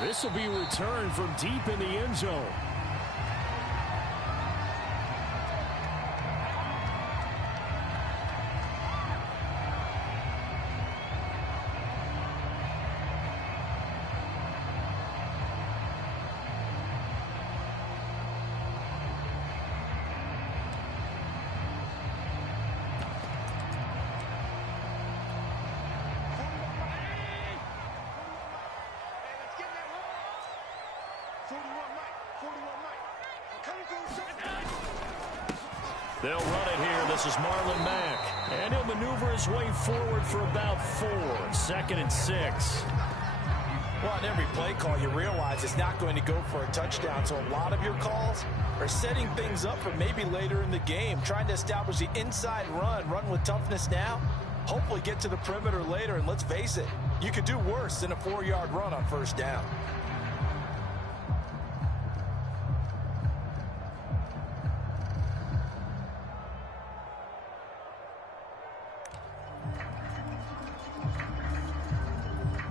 This will be returned from deep in the end zone. They'll run it here. This is Marlon Mack. And he'll maneuver his way forward for about 4. 2nd and 6. Well, on every play call, you realize it's not going to go for a touchdown. So a lot of your calls are setting things up for maybe later in the game, trying to establish the inside run with toughness now, hopefully get to the perimeter later. And let's face it, you could do worse than a 4-yard run on 1st down.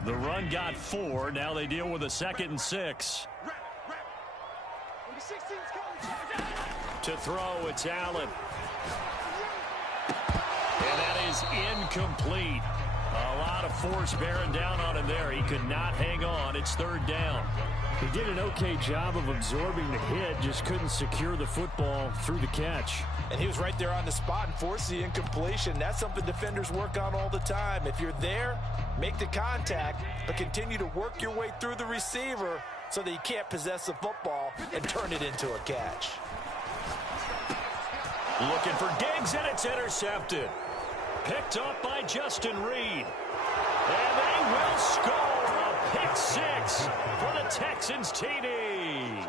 The run got 4. Now they deal with a 2nd and 6. To throw, it's Allen. And that is incomplete. A lot of force bearing down on him there. He could not hang on. It's 3rd down. He did an okay job of absorbing the hit, just couldn't secure the football through the catch. And he was right there on the spot and forced the incompletion. That's something defenders work on all the time. If you're there, make the contact, but continue to work your way through the receiver so that you can't possess the football and turn it into a catch. Looking for Diggs, and it's intercepted. Picked up by Justin Reed. And they will score a pick 6 for the Texans TD.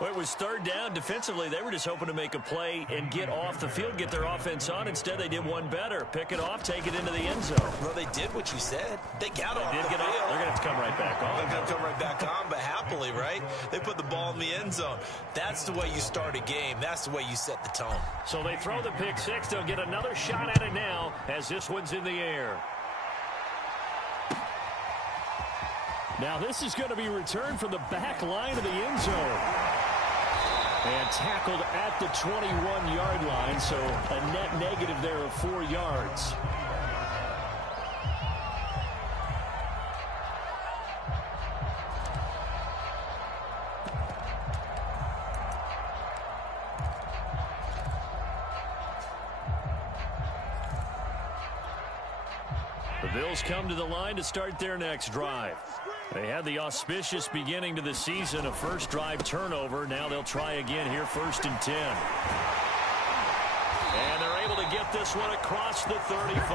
Well, it was 3rd down. Defensively, they were just hoping to make a play and get off the field, get their offense on. Instead, they did one better. Pick it off, take it into the end zone. Well, they did what you said. They got off the field. They're going to have to come right back on. They're going to come right back on, but happily, right? They put the ball in the end zone. That's the way you start a game. That's the way you set the tone. So they throw the pick 6. They'll get another shot at it now as this one's in the air. Now this is going to be returned from the back line of the end zone. And tackled at the 21-yard line, so a net negative there of 4 yards. The Bills come to the line to start their next drive. They had the auspicious beginning to the season, a first drive turnover. Now they'll try again here, 1st and 10. And they're able to get this one across the 35.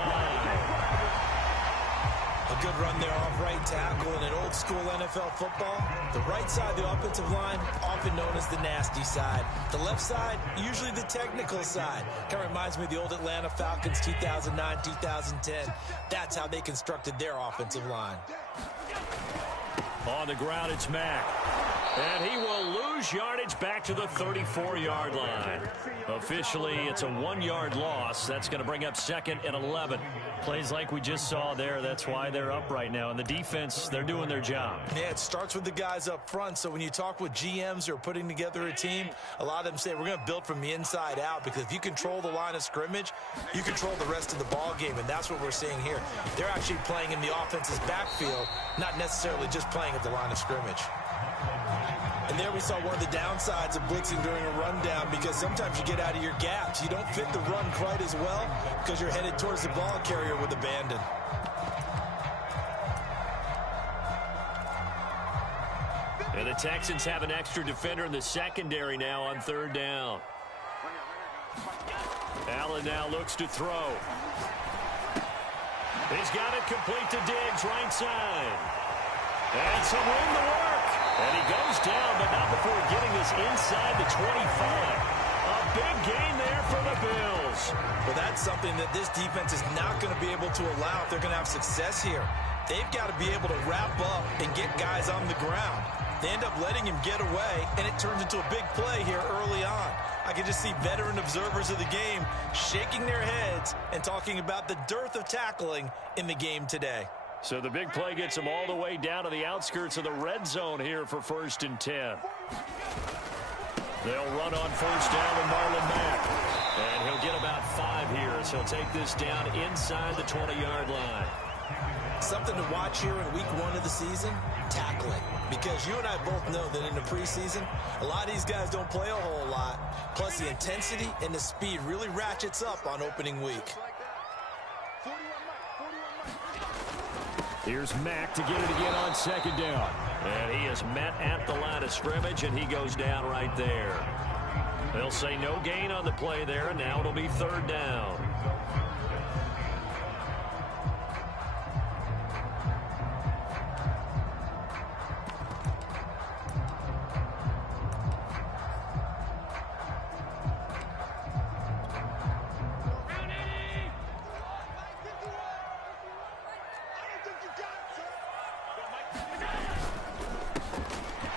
A good run there off right tackle in an old school NFL football. The right side of the offensive line, often known as the nasty side. The left side, usually the technical side. Kind of reminds me of the old Atlanta Falcons 2009, 2010. That's how they constructed their offensive line. On the ground, it's Mack. And he will lose yardage back to the 34-yard line. Officially, it's a 1-yard loss. That's going to bring up 2nd and 11. Plays like we just saw there. That's why they're up right now. And the defense, they're doing their job. Yeah, it starts with the guys up front. So when you talk with GMs who are putting together a team, a lot of them say we're going to build from the inside out, because if you control the line of scrimmage, you control the rest of the ball game. And that's what we're seeing here. They're actually playing in the offense's backfield, not necessarily just playing at the line of scrimmage. And there we saw one of the downsides of blitzing during a rundown, because sometimes you get out of your gaps. You don't fit the run quite as well because you're headed towards the ball carrier with abandon. And the Texans have an extra defender in the secondary now on 3rd down. Allen now looks to throw. He's got it complete to Diggs, right side. And some room to work. And he goes down, but not before getting this inside the 25. A big gain there for the Bills. Well, that's something that this defense is not going to be able to allow if they're going to have success here. They've got to be able to wrap up and get guys on the ground. They end up letting him get away, and it turns into a big play here early on. I can just see veteran observers of the game shaking their heads and talking about the dearth of tackling in the game today. So the big play gets him all the way down to the outskirts of the red zone here for 1st and 10. They'll run on 1st down with Marlon Mack. And he'll get about 5 here as he'll take this down inside the 20-yard line. Something to watch here in week 1 of the season, tackling. Because you and I both know that in the preseason, a lot of these guys don't play a whole lot. Plus the intensity and the speed really ratchets up on opening week. Here's Mack to get it again on 2nd down. And he is met at the line of scrimmage, and he goes down right there. They'll say no gain on the play there, and now it'll be 3rd down.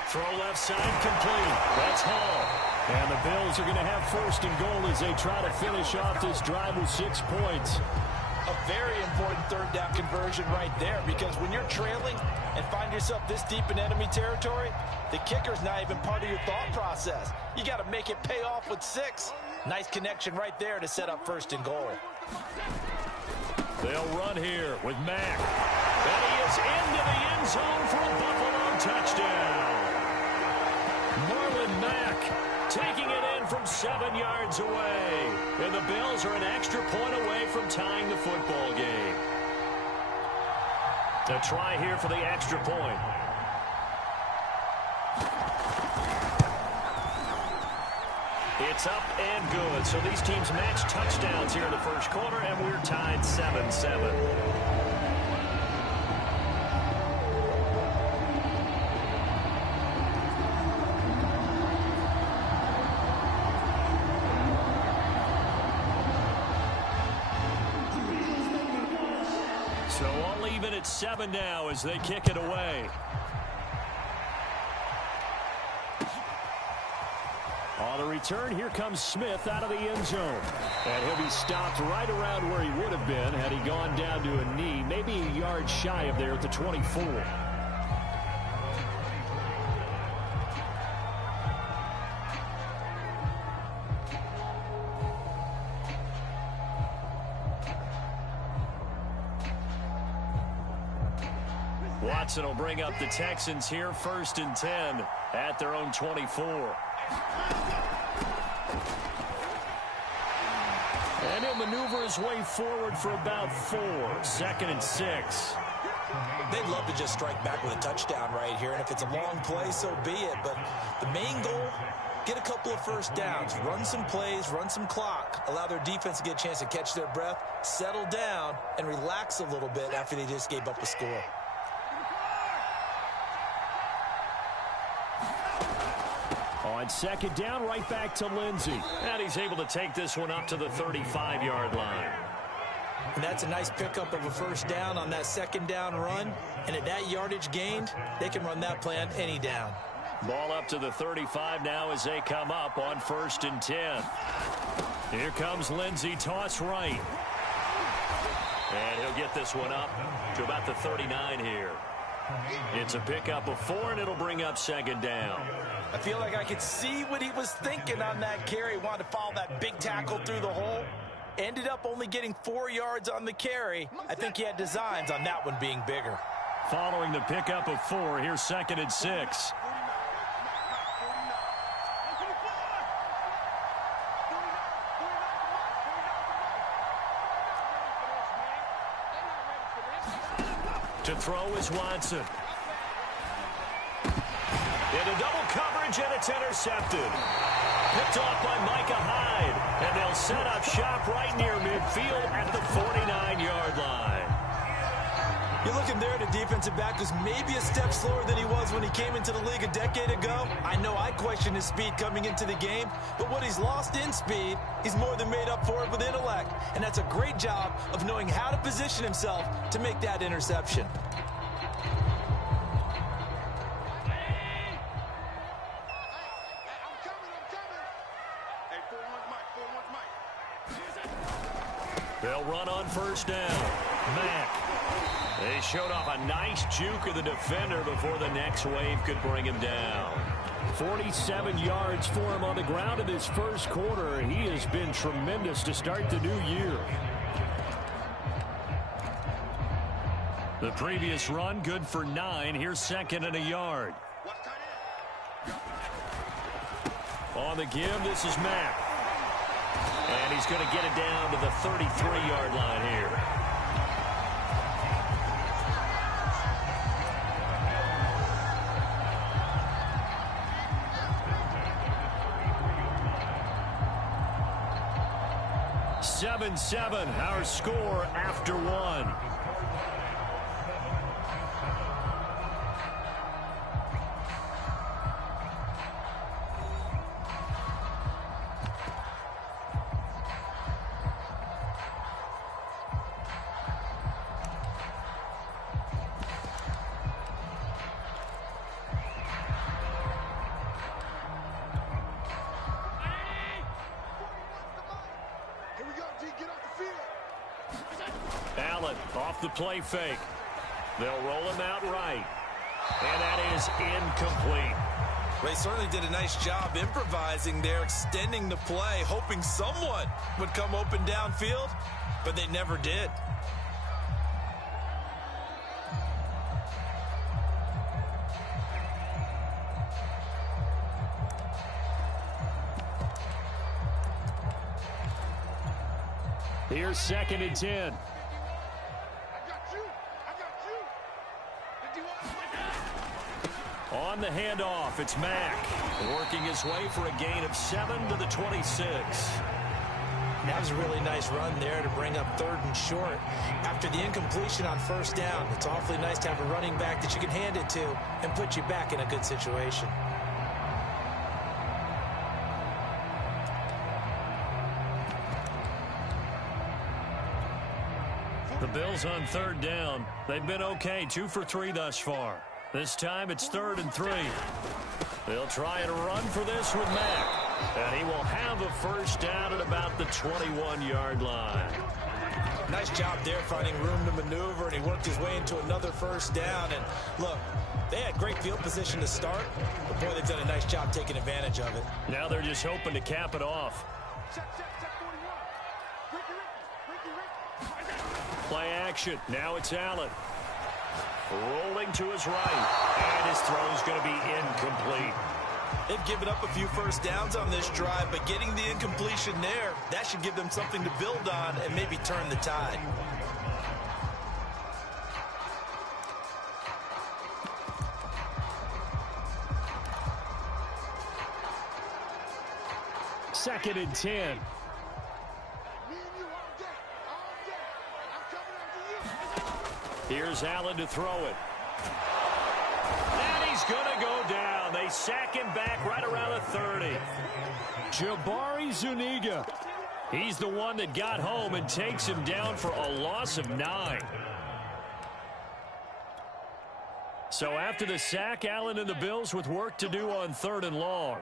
Throw left side complete. That's Hall. And the Bills are going to have 1st and goal as they try to finish off this drive with 6 points. A very important 3rd down conversion right there, because when you're trailing and find yourself this deep in enemy territory, the kicker's not even part of your thought process. You got to make it pay off with 6. Nice connection right there to set up 1st and goal. They'll run here with Mack. And he is into the end zone for a Buffalo touchdown. Marlon Mack taking it in from 7 yards away. And the Bills are an extra point away from tying the football game. A try here for the extra point. It's up and good. So these teams match touchdowns here in the 1st quarter, and we're tied 7-7. So all even at 7 now as they kick it away. On the return, here comes Smith out of the end zone. And he'll be stopped right around where he would have been had he gone down to a knee, maybe a yard shy of there at the 24. Watson will bring up the Texans here, 1st and 10 at their own 24. And he'll maneuver his way forward for about 4. 2nd and 6. They'd love to just strike back with a touchdown right here, and if it's a long play, so be it. But the main goal, get a couple of 1st downs, run some plays, run some clock, allow their defense to get a chance to catch their breath, settle down, and relax a little bit after they just gave up a score. On 2nd down, right back to Lindsey. And he's able to take this one up to the 35-yard line. And that's a nice pickup of a 1st down on that 2nd down run. And at that yardage gained, they can run that play on any down. Ball up to the 35 now as they come up on 1st and 10. Here comes Lindsey, toss right. And he'll get this one up to about the 39 here. It's a pickup of 4, and it'll bring up 2nd down. I feel like I could see what he was thinking on that carry. He wanted to follow that big tackle through the hole. Ended up only getting 4 yards on the carry. I think he had designs on that one being bigger. Following the pickup of 4, here's 2nd and 6. To throw is Watson. Into double coverage, and it's intercepted. Picked off by Micah Hyde. And they'll set up shop right near midfield at the 49-yard line. You're looking there at a defensive back who's maybe a step slower than he was when he came into the league a decade ago. I know I questioned his speed coming into the game, but what he's lost in speed, he's more than made up for it with intellect. And that's a great job of knowing how to position himself to make that interception. They'll run on 1st down. Mack. They showed off a nice juke of the defender before the next wave could bring him down. 47 yards for him on the ground in his first quarter. He has been tremendous to start the new year. The previous run, good for 9. Here's second and a yard. On the give, this is Mack. And he's going to get it down to the 33-yard line here. Our score after one. Off the play fake. They'll roll him out right. And that is incomplete. They certainly did a nice job improvising there, extending the play, hoping someone would come open downfield, but they never did. Here's second and 10. On the handoff, it's Mack working his way for a gain of 7 to the 26. That was a really nice run there to bring up third and short. After the incompletion on first down, it's awfully nice to have a running back that you can hand it to and put you back in a good situation. The Bills on third down. They've been okay, 2 for 3 thus far. This time it's 3rd and 3. They'll try and run for this with Mack. And he will have a first down at about the 21-yard line. Nice job there finding room to maneuver, and he worked his way into another first down. And look, they had great field position to start, but boy, they've done a nice job taking advantage of it. Now they're just hoping to cap it off. Play action. Now it's Allen. Rolling to his right. And his throw's going to be incomplete. They've given up a few first downs on this drive, but getting the incompletion there, that should give them something to build on and maybe turn the tide. Second and 10. Here's Allen to throw it. And he's going to go down. They sack him back right around the 30. Jabari Zuniga. He's the one that got home and takes him down for a loss of 9. So after the sack, Allen and the Bills with work to do on 3rd and long.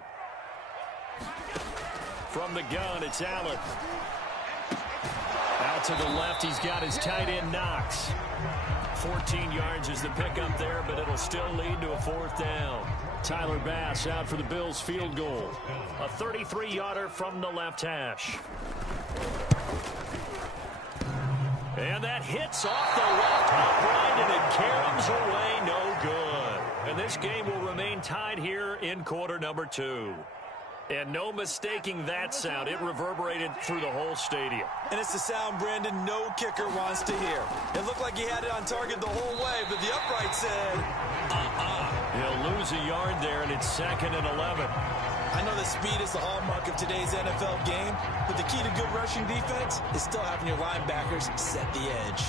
From the gun, it's Allen. Out to the left, he's got his tight end Knox. 14 yards is the pickup there, but it'll still lead to a 4th down. Tyler Bass out for the Bills field goal. A 33-yarder from the left hash. And that hits off the left upright, and it caroms away no good. And this game will remain tied here in quarter number 2. And no mistaking that sound. It reverberated through the whole stadium. And it's the sound, Brandon, no kicker wants to hear. It looked like he had it on target the whole way, but the upright said, He'll lose a yard there, and it's 2nd and 11. I know that speed is the hallmark of today's NFL game, but the key to good rushing defense is still having your linebackers set the edge.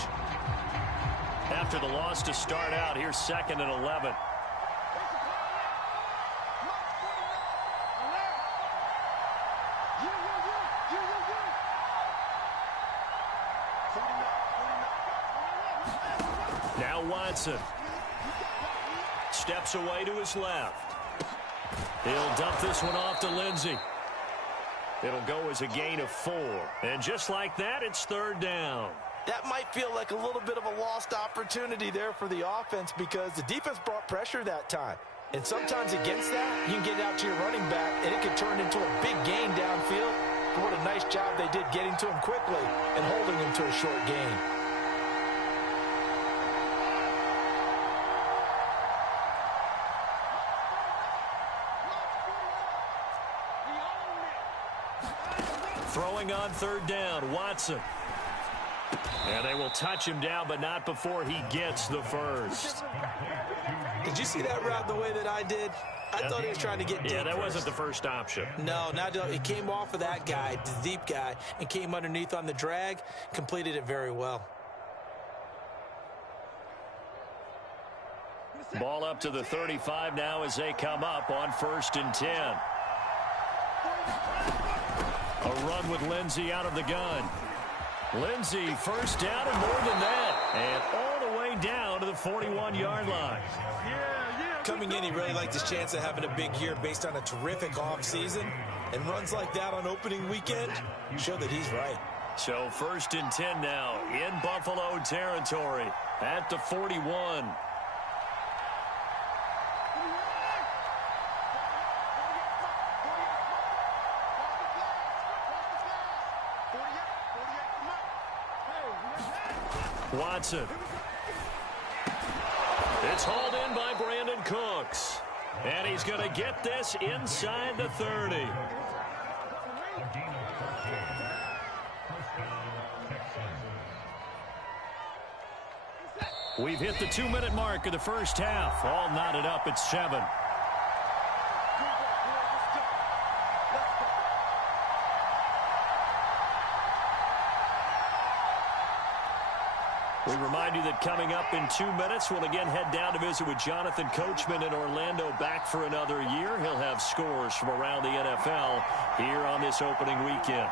After the loss to start out, here's 2nd and 11. Now Watson steps away to his left. He'll dump this one off to Lindsey. It'll go as a gain of 4. And just like that, it's third down. That might feel like a little bit of a lost opportunity there for the offense because the defense brought pressure that time. And sometimes against that, you can get out to your running back, and it can turn into a big gain downfield. But what a nice job they did getting to him quickly and holding him to a short gain. Throwing on third down, Watson. And they will touch him down, but not before he gets the first. Did you see that route the way that I did? I thought he was trying to get deep. Yeah, that wasn't the first option. No, it came off of that guy, the deep guy, and came underneath on the drag, completed it very well. Ball up to the 35 now as they come up on 1st and 10. A run with Lindsey out of the gun. Lindsey, first down and more than that. And all the way down to the 41-yard line. Coming in, he really liked his chance of having a big year based on a terrific offseason. And runs like that on opening weekend show that he's right. So 1st and 10 now in Buffalo territory at the 41. Watson. It's hauled in by Brandon Cooks. And he's going to get this inside the 30. We've hit the 2-minute mark of the first half. All knotted up at 7. We remind you that coming up in 2 minutes, we'll again head down to visit with Jonathan Coachman in Orlando, back for another year. He'll have scores from around the NFL here on this opening weekend.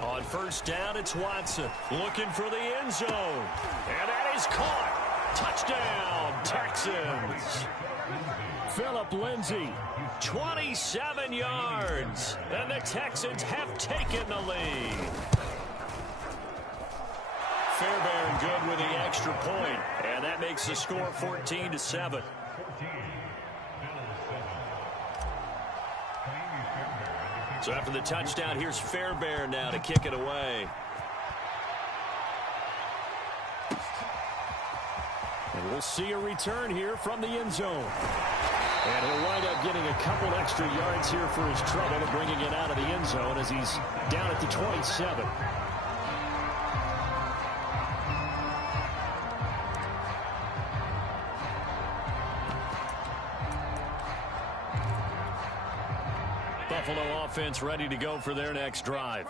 On first down, it's Watson looking for the end zone. And that is caught. Touchdown, Texans. Phillip Lindsay, 27 yards. And the Texans have taken the lead. Fairbairn good with the extra point. And that makes the score 14-7. So after the touchdown, here's Fairbairn now to kick it away. And we'll see a return here from the end zone. And he'll wind up getting a couple extra yards here for his trouble and bringing it out of the end zone as he's down at the 27. Buffalo offense ready to go for their next drive.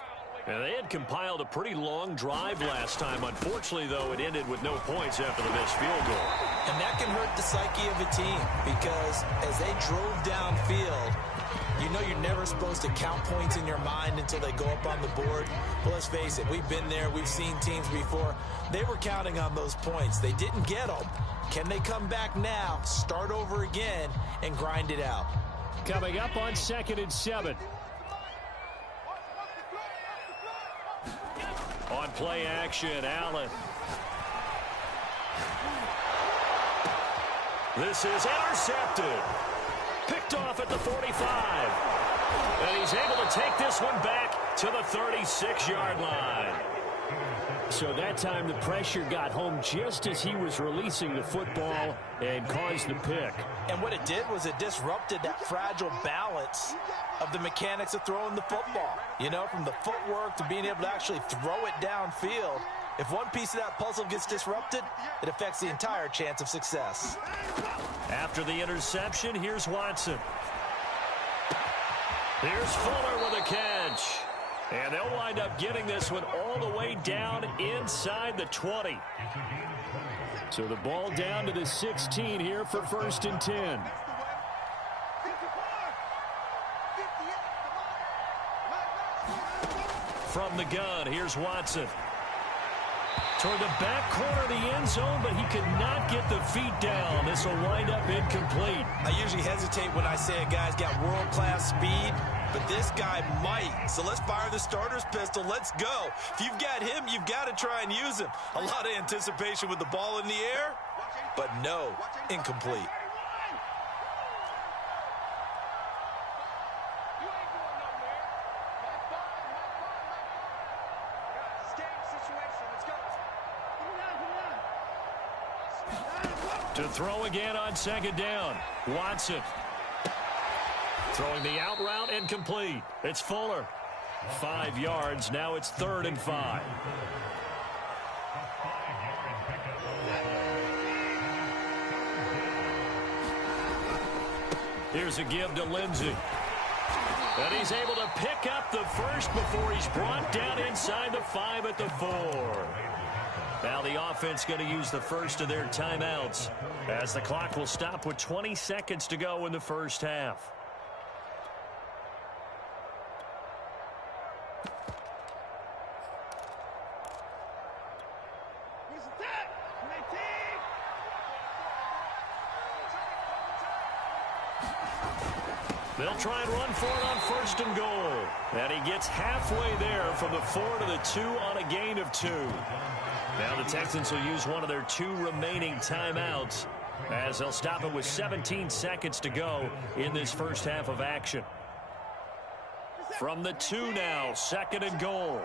And they had compiled a pretty long drive last time. Unfortunately, though, it ended with no points after the missed field goal. And that can hurt the psyche of a team because as they drove downfield, you know you're never supposed to count points in your mind until they go up on the board. But let's face it, we've been there. We've seen teams before. They were counting on those points. They didn't get them. Can they come back now, start over again, and grind it out? Coming up on 2nd and 7. On play action, Allen. This is intercepted. Picked off at the 45. And he's able to take this one back to the 36-yard line. So that time the pressure got home just as he was releasing the football and caused the pick. And what it did was it disrupted that fragile balance of the mechanics of throwing the football. You know, from the footwork to being able to actually throw it downfield. If one piece of that puzzle gets disrupted, it affects the entire chance of success. After the interception, here's Watson. Here's Fuller with a catch. And they'll wind up getting this one all the way down inside the 20. So the ball down to the 16 here for 1st and 10. from the gun. Here's Watson. Toward the back corner of the end zone, but he could not get the feet down. This will wind up incomplete. I usually hesitate when I say a guy's got world-class speed, but this guy might. So let's fire the starter's pistol. Let's go. If you've got him, you've got to try and use him. A lot of anticipation with the ball in the air, but no, incomplete. To throw again on second down. Watson. Throwing the out route and complete. It's Fuller. 5 yards. Now it's 3rd and 5. Here's a give to Lindsey. And he's able to pick up the first before he's brought down inside the 5 at the 4. Now the offense going to use the first of their timeouts as the clock will stop with 20 seconds to go in the first half. They'll try and run for it on 1st and goal. And he gets halfway there from the 4 to the 2 on a gain of 2. Now the Texans will use one of their 2 remaining timeouts as they'll stop it with 17 seconds to go in this first half of action. From the 2 now, 2nd and goal.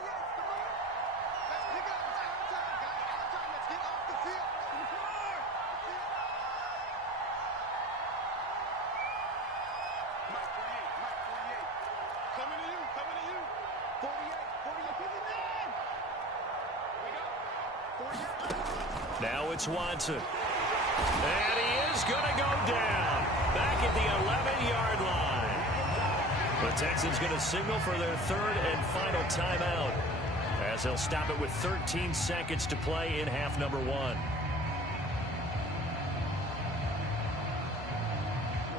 Now it's Watson. And he is going to go down. Back at the 11-yard line. The Texans going to signal for their 3rd and final timeout as they'll stop it with 13 seconds to play in half number 1.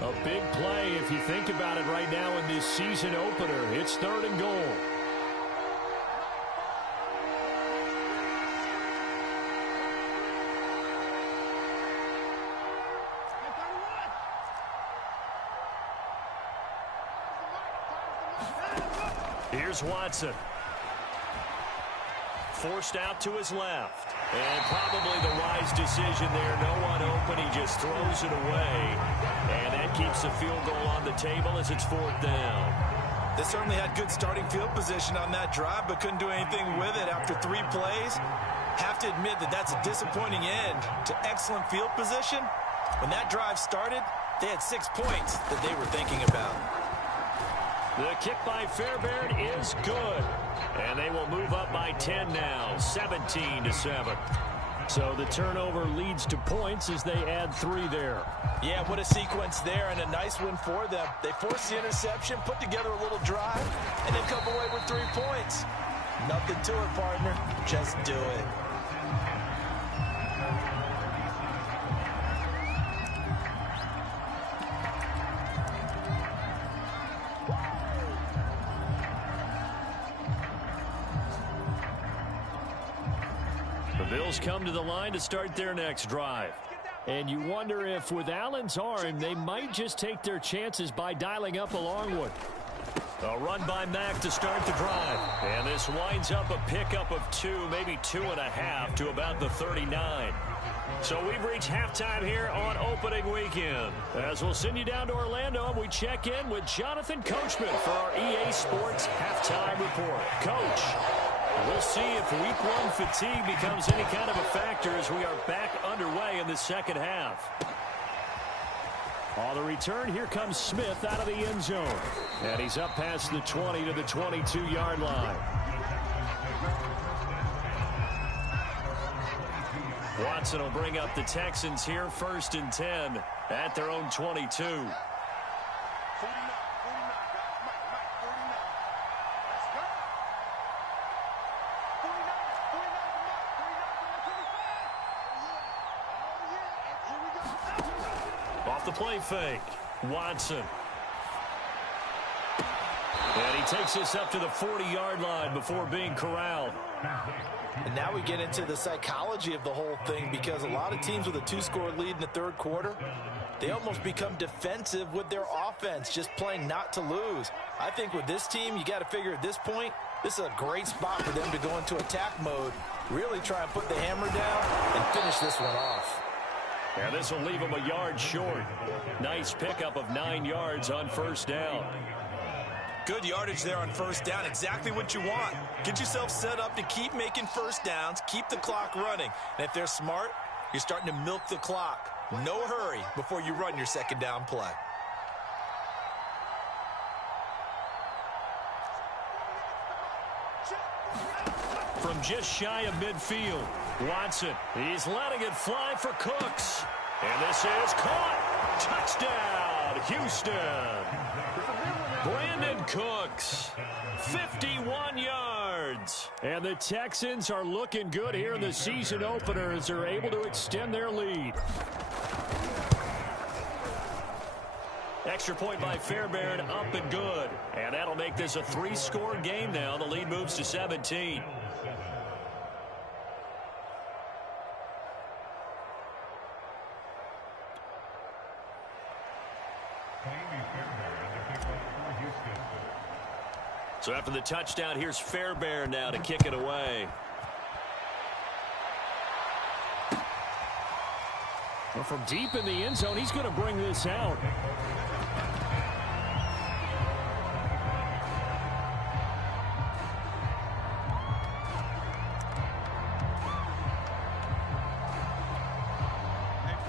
A big play if you think about it right now in this season opener. It's 3rd and goal. Here's Watson. Forced out to his left. And probably the wise decision there. No one open. He just throws it away. And that keeps the field goal on the table as it's 4th down. They certainly had good starting field position on that drive, but couldn't do anything with it after 3 plays. Have to admit that that's a disappointing end to excellent field position. When that drive started, they had 6 points that they were thinking about. The kick by Fairbairn is good. And they will move up by 10 now, 17-7. So the turnover leads to points as they add 3 there. Yeah, what a sequence there, and a nice win for them. They forced the interception, put together a little drive, and then come away with 3 points. Nothing to it, partner. Just do it. The Bills come to the line to start their next drive. And you wonder if with Allen's arm, they might just take their chances by dialing up a long one. A run by Mack to start the drive. And this winds up a pickup of 2, maybe 2.5 to about the 39. So we've reached halftime here on opening weekend. As we'll send you down to Orlando, and we check in with Jonathan Coachman for our EA Sports Halftime Report. Coach, we'll see if week 1 fatigue becomes any kind of a factor as we are back underway in the second half. On the return, here comes Smith out of the end zone. And he's up past the 20 to the 22-yard line. Watson will bring up the Texans here, 1st and 10 at their own 22. Off the play fake, Watson. And he takes this up to the 40-yard line before being corralled. And now we get into the psychology of the whole thing, because a lot of teams with a 2-score lead in the third quarter, they almost become defensive with their offense, just playing not to lose. I think with this team, you got to figure at this point, this is a great spot for them to go into attack mode, really try and put the hammer down and finish this one off. And this will leave him a yard short. Nice pickup of 9 yards on first down. Good yardage there on first down. Exactly what you want. Get yourself set up to keep making first downs, keep the clock running. And if they're smart, you're starting to milk the clock. No hurry before you run your second down play. From just shy of midfield, Watson, he's letting it fly for Cooks. And this is caught. Touchdown, Houston. Brandon Cooks, 51 yards. And the Texans are looking good here in the season opener as they're able to extend their lead. Extra point by Fairbairn, up and good. And that'll make this a 3-score game now. The lead moves to 17. So after the touchdown, here's Fairbairn now to kick it away. Well, from deep in the end zone, he's going to bring this out.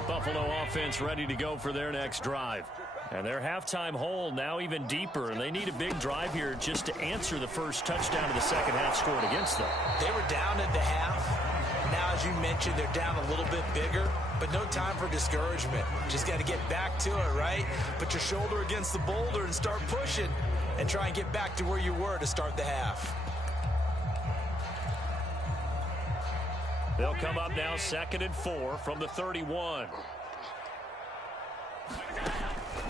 Buffalo offense ready to go for their next drive. And their halftime hole now even deeper, and they need a big drive here just to answer the first touchdown of the second half scored against them. They were down at the half. Now, as you mentioned, they're down a little bit bigger, but no time for discouragement. Just got to get back to it, right? Put your shoulder against the boulder and start pushing and try and get back to where you were to start the half. They'll come up now 2nd and 4 from the 31.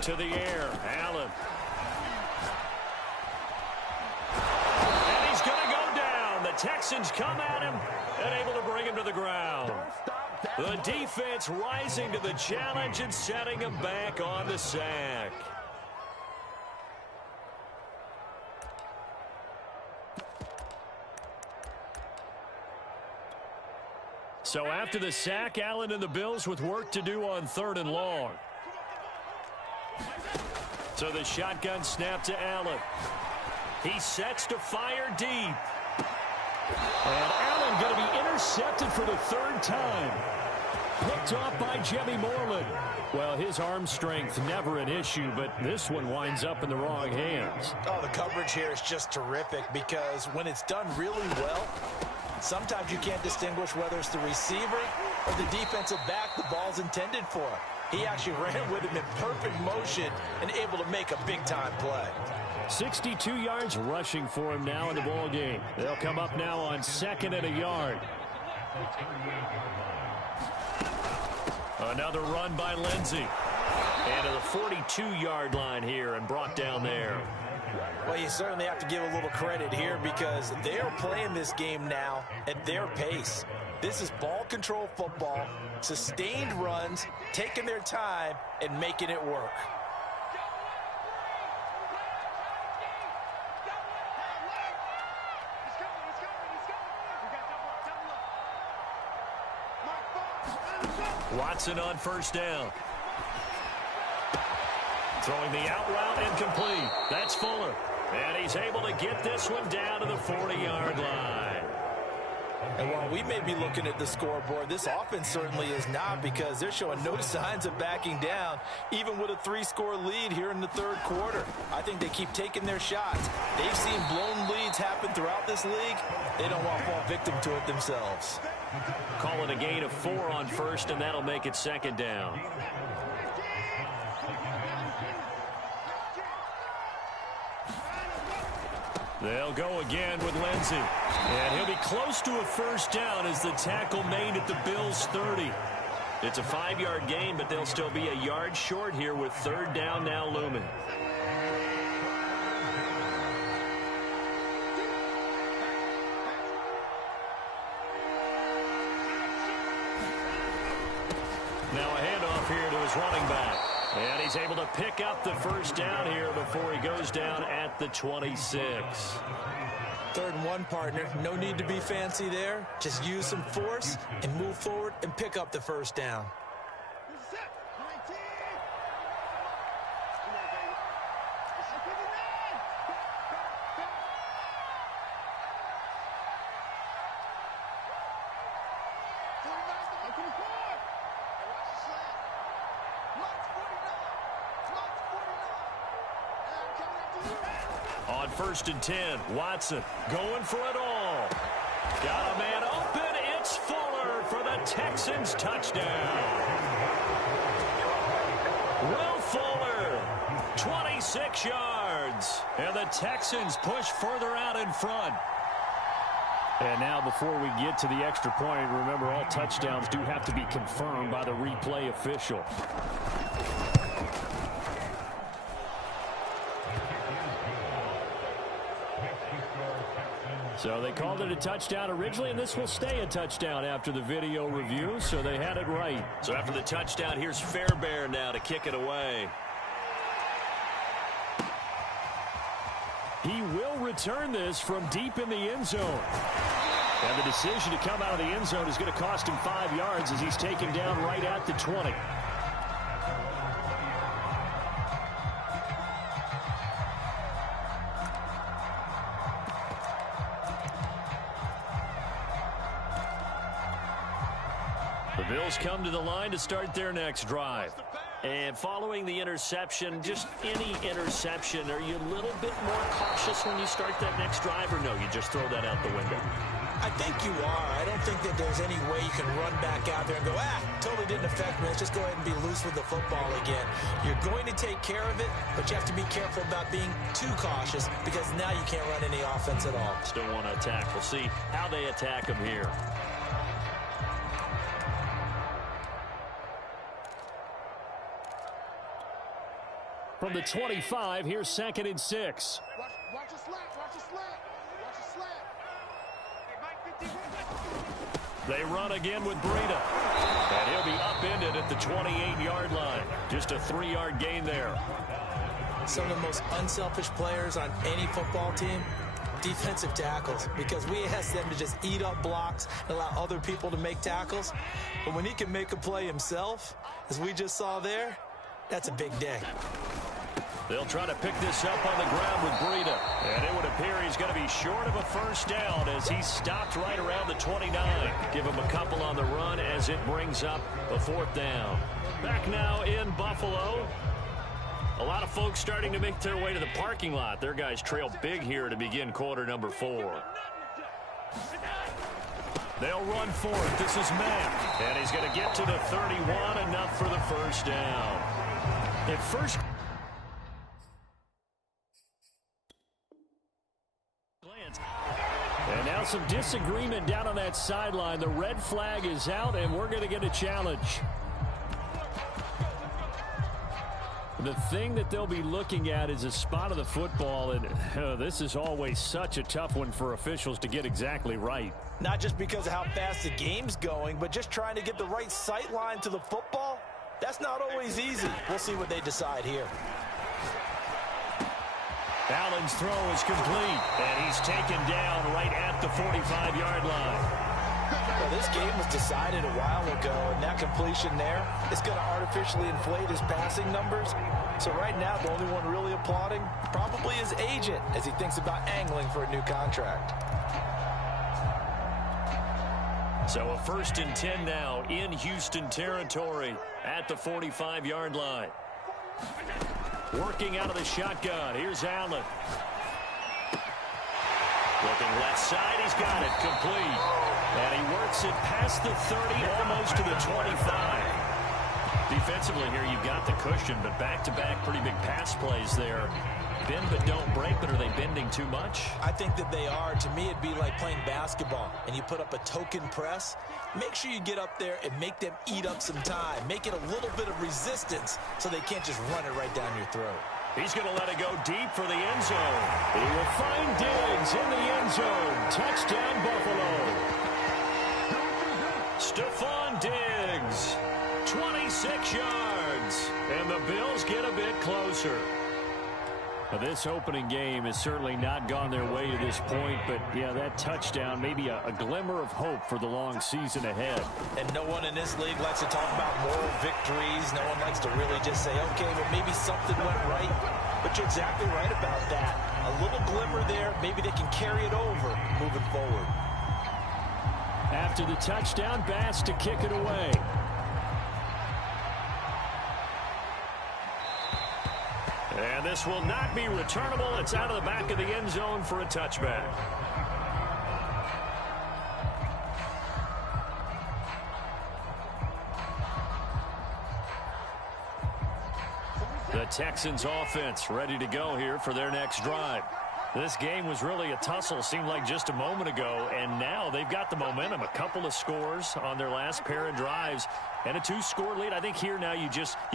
To the air, Allen. And he's going to go down. The Texans come at him and able to bring him to the ground. The defense rising to the challenge and setting him back on the sack. So after the sack, Allen and the Bills with work to do on 3rd and long. So the shotgun snap to Allen. He sets to fire deep. And Allen going to be intercepted for the 3rd time. Picked off by Jimmy Moreland. Well, his arm strength never an issue, but this one winds up in the wrong hands. Oh, the coverage here is just terrific, because when it's done really well, sometimes you can't distinguish whether it's the receiver or the defensive back the ball's intended for. He actually ran with him in perfect motion and able to make a big-time play. 62 yards rushing for him now in the ball game. They'll come up now on 2nd and a yard. Another run by Lindsey. And to the 42-yard line here and brought down there. Well, you certainly have to give a little credit here, because they are playing this game now at their pace. This is ball control football, sustained runs, taking their time and making it work. Watson on first down. Throwing the out route incomplete. That's Fuller. And he's able to get this one down to the 40-yard line. And while we may be looking at the scoreboard, this offense certainly is not, because they're showing no signs of backing down, even with a 3-score lead here in the 3rd quarter. I think they keep taking their shots. They've seen blown leads happen throughout this league. They don't want to fall victim to it themselves. Calling a gain of 4 on first, and that'll make it 2nd down. They'll go again with Lindsey. And he'll be close to a first down as the tackle made at the Bills' 30. It's a 5-yard gain, but they'll still be a yard short here with 3rd down now looming. running back. And he's able to pick up the first down here before he goes down at the 26. 3rd and 1, partner. No need to be fancy there. Just use some force and move forward and pick up the first down. On 1st and 10, Watson going for it all. Got a man open. It's Fuller for the Texans touchdown. Will Fuller, 26 yards. And the Texans push further out in front. And now before we get to the extra point, remember all touchdowns do have to be confirmed by the replay official. So they called it a touchdown originally, and this will stay a touchdown after the video review, so they had it right. So after the touchdown, here's Fairbairn now to kick it away. He will return this from deep in the end zone. And the decision to come out of the end zone is going to cost him 5 yards as he's taken down right at the 20. The Bills come to the line to start their next drive. And following the interception, just any interception, are you a little bit more cautious when you start that next drive, or no, you just throw that out the window? I think you are. I don't think that there's any way you can run back out there and go, totally didn't affect me. Let's just go ahead and be loose with the football again. You're going to take care of it, but you have to be careful about being too cautious because now you can't run any offense at all. Still want to attack. We'll see how they attack him here. From the 25, here's 2nd and 6. Watch a slant. Watch a slant. Watch a slant. They run again with Breida. And he'll be upended at the 28-yard line. Just a 3-yard gain there. Some of the most unselfish players on any football team, defensive tackles, because we ask them to just eat up blocks and allow other people to make tackles. But when he can make a play himself, as we just saw there, that's a big day. They'll try to pick this up on the ground with Breida. And it would appear he's going to be short of a first down as he stopped right around the 29. Give him a couple on the run as it brings up a 4th down. Back now in Buffalo. A lot of folks starting to make their way to the parking lot. Their guys trail big here to begin quarter number 4. They'll run for it. This is Mack. And he's going to get to the 31, enough for the first down. At first... And now some disagreement down on that sideline. The red flag is out, and we're going to get a challenge. The thing that they'll be looking at is a spot of the football, and this is always such a tough one for officials to get exactly right. Not just because of how fast the game's going, but just trying to get the right sight line to the football. That's not always easy. We'll see what they decide here. Allen's throw is complete, and he's taken down right at the 45-yard line. Well, this game was decided a while ago, and that completion there is going to artificially inflate his passing numbers. So right now, the only one really applauding probably his agent as he thinks about angling for a new contract. So a 1st and 10 now in Houston territory at the 45-yard line. Working out of the shotgun. Here's Allen. Looking left side. He's got it. Complete. And he works it past the 30, almost to the 25. Defensively here, you've got the cushion, but back-to-back pretty big pass plays there. Bend but don't break, but are they bending too much? I think that they are. To me, it'd be like playing basketball, and you put up a token press. Make sure you get up there and make them eat up some time. Make it a little bit of resistance so they can't just run it right down your throat. He's going to let it go deep for the end zone. He will find Diggs in the end zone. Touchdown, Buffalo. Stephon Diggs, 26 yards. yards. And the Bills get a bit closer. Now, this opening game has certainly not gone their way to this point, but, yeah, that touchdown, maybe a glimmer of hope for the long season ahead. And no one in this league likes to talk about moral victories. No one likes to really just say, okay, well, maybe something went right. But you're exactly right about that. A little glimmer there, maybe they can carry it over moving forward. After the touchdown, Bass to kick it away. And this will not be returnable. It's out of the back of the end zone for a touchback. The Texans offense ready to go here for their next drive. This game was really a tussle, seemed like just a moment ago, and now they've got the momentum. A couple of scores on their last pair of drives and a 2-score lead. I think here now you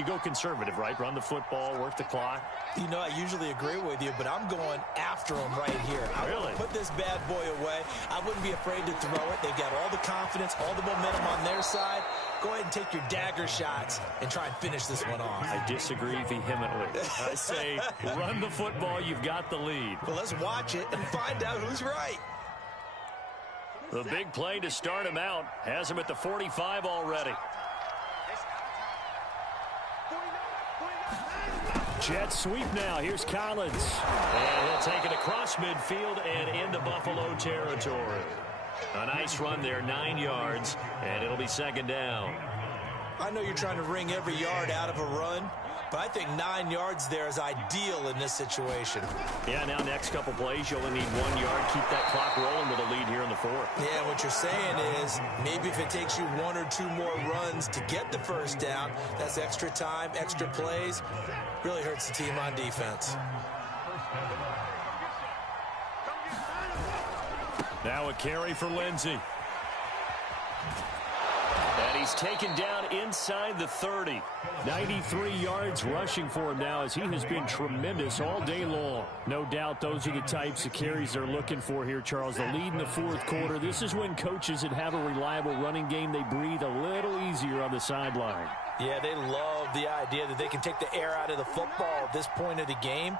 go conservative, right? Run the football, work the clock. You know, I usually agree with you, but I'm going after them right here. I want to put this bad boy away. I wouldn't be afraid to throw it. They've got all the confidence, all the momentum on their side. Go ahead and take your dagger shots and try and finish this one off. I disagree vehemently. I say run the football. You've got the lead. Well, let's watch it and find out who's right. The big play to start him out has him at the 45 already. Jet sweep now. Here's Collins. And he'll take it across midfield and into Buffalo territory. A nice run there, 9 yards, and it'll be second down. I know you're trying to wring every yard out of a run, but I think 9 yards there is ideal in this situation. Yeah, now next couple plays, you only need 1 yard. Keep that clock rolling with a lead here in the fourth. Yeah, what you're saying is maybe if it takes you 1 or 2 more runs to get the first down, that's extra time, extra plays. Really hurts the team on defense. Now a carry for Lindsey. And he's taken down inside the 30. 93 yards rushing for him now as he has been tremendous all day long. No doubt those are the types of carries they're looking for here, Charles. The lead in the fourth quarter. This is when coaches that have a reliable running game, they breathe a little easier on the sideline. Yeah, they love the idea that they can take the air out of the football at this point of the game.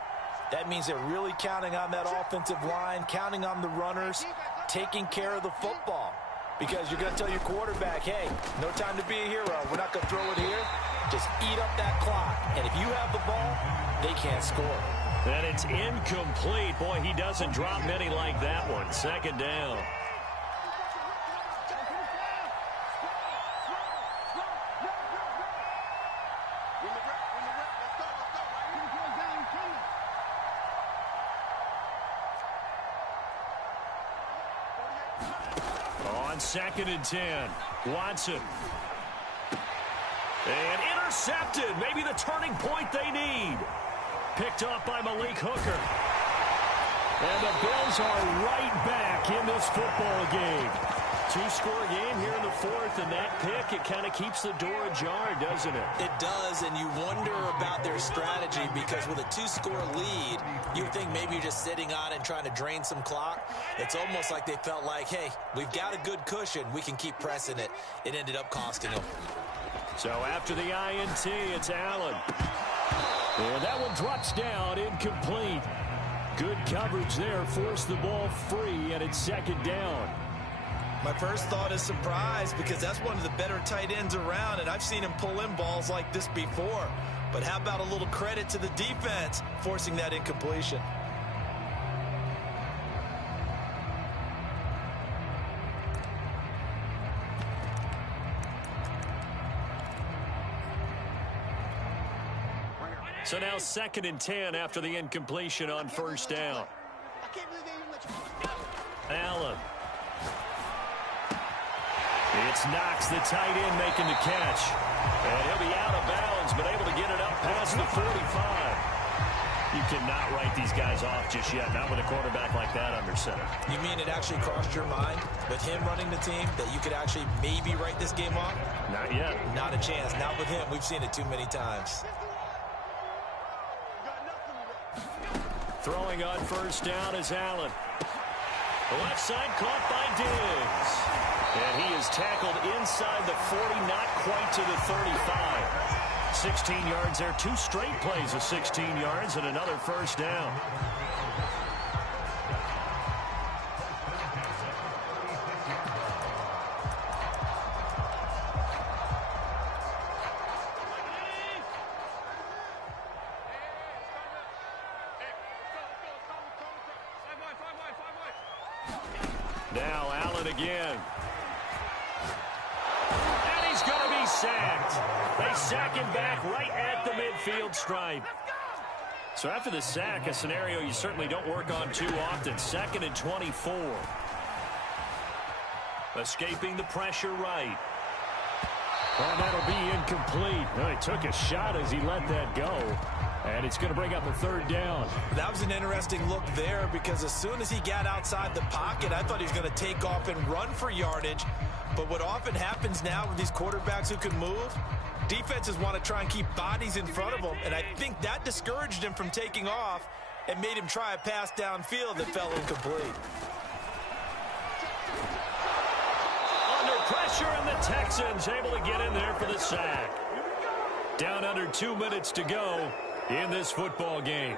That means they're really counting on that offensive line, counting on the runners, taking care of the football. Because you're going to tell your quarterback, hey, no time to be a hero. We're not going to throw it here. Just eat up that clock. And if you have the ball, they can't score. And it's incomplete. Boy, he doesn't drop many like that one. Second down. Second and 10. Watson. And intercepted. Maybe the turning point they need. Picked up by Malik Hooker. And the Bills are right back in this football game. 2-score game here in the fourth, and that pick, it kind of keeps the door ajar, doesn't it? It does, and you wonder about their strategy because with a 2-score lead, you think maybe you're just sitting on it and trying to drain some clock. It's almost like they felt like, hey, we've got a good cushion. We can keep pressing it. It ended up costing them. So after the INT, it's Allen. And that one drops down, incomplete. Good coverage there, forced the ball free, and it's second down. My first thought is surprise because that's one of the better tight ends around, and I've seen him pull in balls like this before. But how about a little credit to the defense forcing that incompletion? So now second and 10 after the incompletion on first down. Allen. It's Knox, the tight end, making the catch. And he'll be out of bounds, but able to get it up past the 45. You cannot write these guys off just yet, not with a quarterback like that under center. You mean it actually crossed your mind with him running the team that you could actually maybe write this game off? Not yet. Not a chance. Not with him. We've seen it too many times. Throwing on first down is Allen. The left side caught by Diggs. And he is tackled inside the 40, not quite to the 35. 16 yards there, 2 straight plays of 16 yards and another first down. Now Allen again. And he's going to be sacked. They sack him back right at the midfield stripe. So after the sack, a scenario you certainly don't work on too often. 2nd and 24. Escaping the pressure right. Well, that'll be incomplete. Well, he took a shot as he let that go. And it's going to bring up a 3rd down. That was an interesting look there because as soon as he got outside the pocket, I thought he was going to take off and run for yardage. But what often happens now with these quarterbacks who can move, defenses want to try and keep bodies in front of them. And I think that discouraged him from taking off and made him try a pass downfield that fell incomplete. Under pressure, and the Texans able to get in there for the sack. Down under 2 minutes to go in this football game.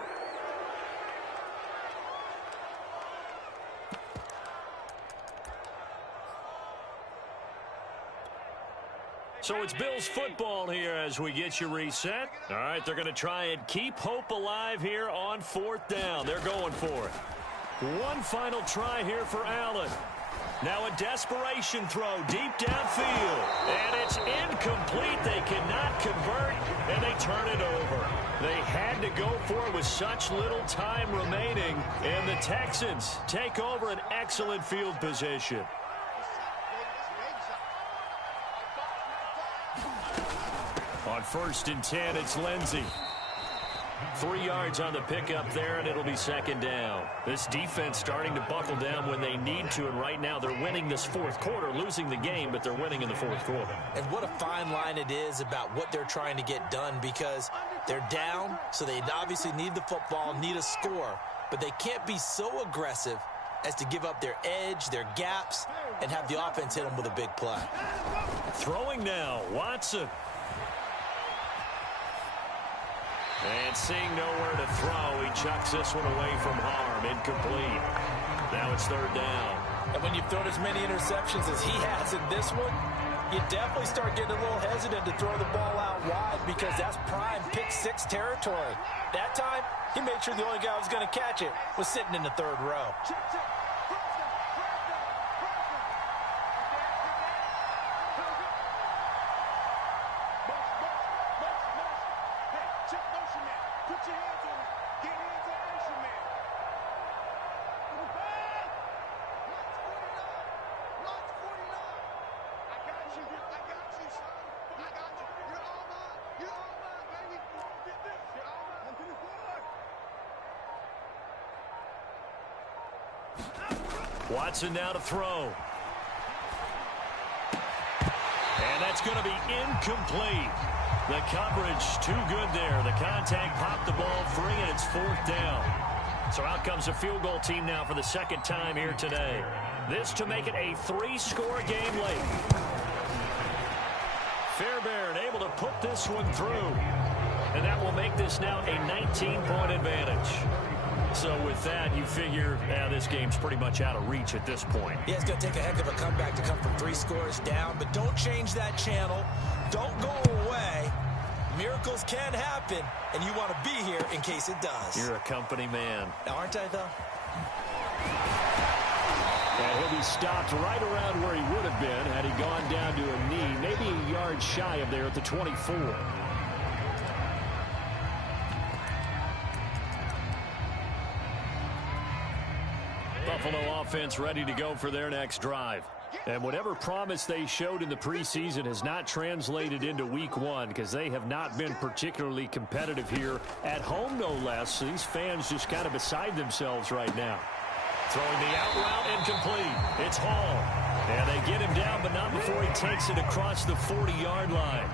So it's Bills football here as we get you reset. All right, they're going to try and keep hope alive here on 4th down. They're going for it. One final try here for Allen. Now a desperation throw deep downfield. And it's incomplete. They cannot convert, and they turn it over. They had to go for it with such little time remaining. And the Texans take over an excellent field position. On 1st and 10, it's Lindsey. 3 yards on the pickup there, and it'll be 2nd down. This defense starting to buckle down when they need to, and right now they're winning this 4th quarter, losing the game, but they're winning in the 4th quarter. And what a fine line it is about what they're trying to get done because they're down, so they obviously need the football, need a score, but they can't be so aggressive as to give up their edge, their gaps, and have the offense hit them with a big play. Throwing now, Watson. And seeing nowhere to throw, he chucks this one away from harm. Incomplete. Now it's 3rd down. And when you've thrown as many interceptions as he has in this one, you definitely start getting a little hesitant to throw the ball out wide because that's prime pick 6 territory. That time, he made sure the only guy who was going to catch it was sitting in the 3rd row. Watson now to throw. And that's going to be incomplete. The coverage too good there. The contact popped the ball free, and it's 4th down. So out comes a field goal team now for the 2nd time here today. This to make it a 3-score game late. Fairbairn able to put this one through. And that will make this now a 19-point advantage. So with that, you figure, this game's pretty much out of reach at this point. Yeah, it's going to take a heck of a comeback to come from 3 scores down, but don't change that channel. Don't go away. Miracles can happen, and you want to be here in case it does. You're a company man. Aren't I, though? And he'll be stopped right around where he would have been had he gone down to a knee, maybe a yard shy of there at the 24. Buffalo offense ready to go for their next drive. And whatever promise they showed in the preseason has not translated into week 1 because they have not been particularly competitive here at home, no less. So these fans just kind of beside themselves right now. Throwing the out route incomplete. It's Hall. And they get him down, but not before he takes it across the 40-yard line.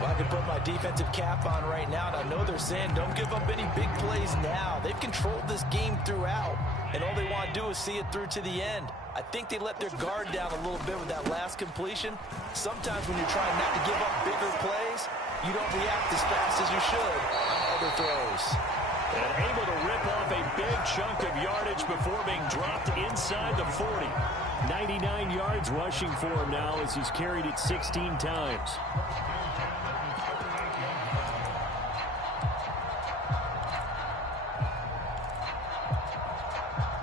Well, I can put my defensive cap on right now, and I know they're saying don't give up any big plays now. They've controlled this game throughout, and all they want to do is see it through to the end. I think they let their guard down a little bit with that last completion. Sometimes when you're trying not to give up bigger plays, you don't react as fast as you should on other throws. And able to rip off a big chunk of yardage before being dropped inside the 40. 99 yards rushing for him now as he's carried it 16 times.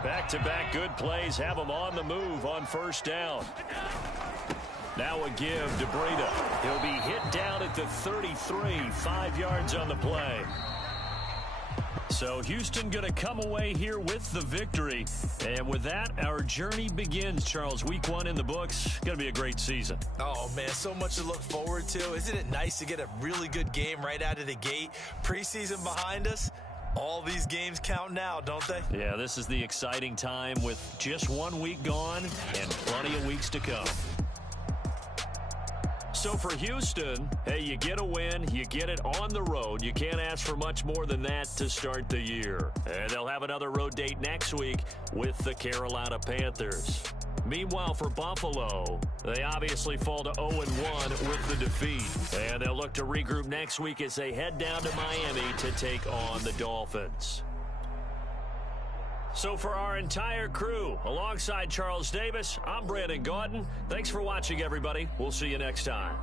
Back-to-back good plays have him on the move on first down. Now a give to Breida. He'll be hit down at the 33, 5 yards on the play. So Houston going to come away here with the victory. And with that, our journey begins, Charles. Week 1 in the books. Going to be a great season. Oh, man, so much to look forward to. Isn't it nice to get a really good game right out of the gate? Preseason behind us. All these games count now, don't they? Yeah, this is the exciting time with just 1 week gone and plenty of weeks to come. So for Houston, hey, you get a win, you get it on the road. You can't ask for much more than that to start the year. And they'll have another road date next week with the Carolina Panthers. Meanwhile, for Buffalo, they obviously fall to 0-1 with the defeat. And they'll look to regroup next week as they head down to Miami to take on the Dolphins. So for our entire crew, alongside Charles Davis, I'm Brandon Gaudin. Thanks for watching, everybody. We'll see you next time.